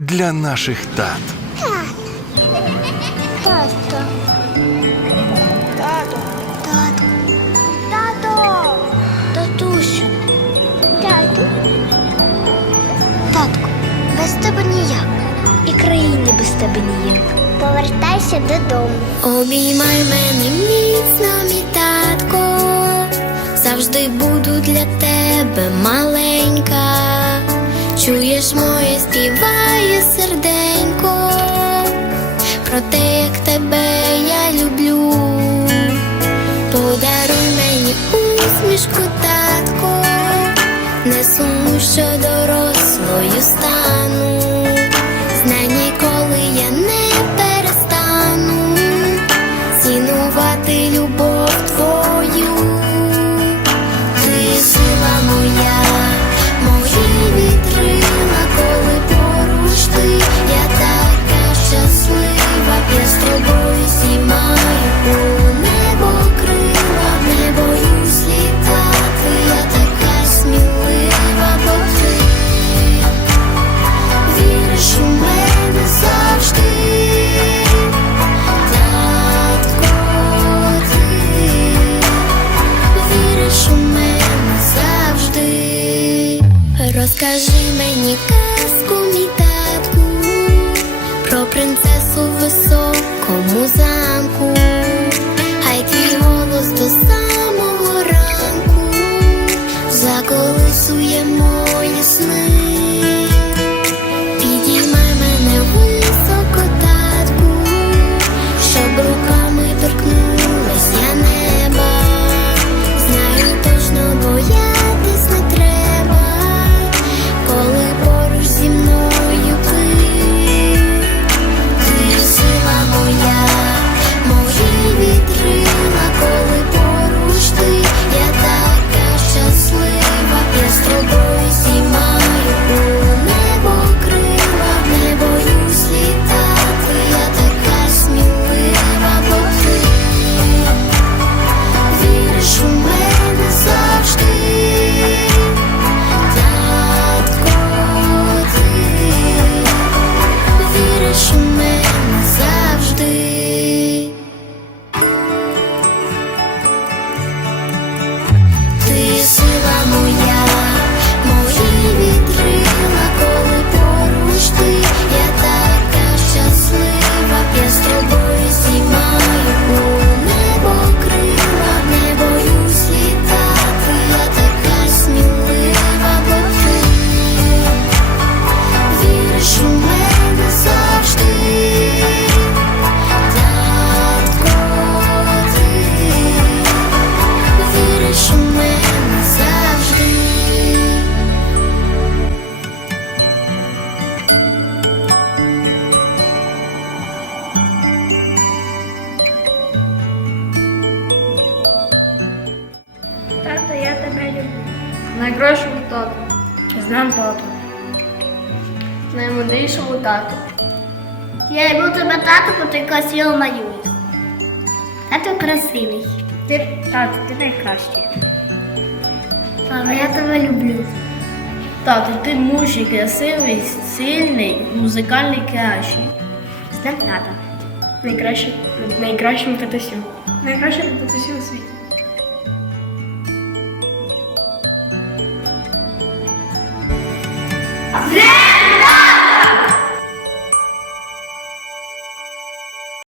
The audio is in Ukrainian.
для наших тат. Тато. Тато. Тато. Тато. Татусю. Тату. Татку, без тебе ніяк. І країни без тебе ніяк. Повертайся додому. Обіймай мене міцно, мій татко. Завжди буду для тебе маленька. Чуєш моє співає серце. Розкажи мені казку мій та Найкращого тату. З тату. З тату. Я люблю тебе тату, бо ти красиво малюєш. Тато красивий. Ти, тату, ти найкращий. Тато, я тебе люблю. Тато, ти мужній, красивий, сильний, музикальний кращий. З тата. Найкращим татусю. Найкращим татусю у світі. Yeah!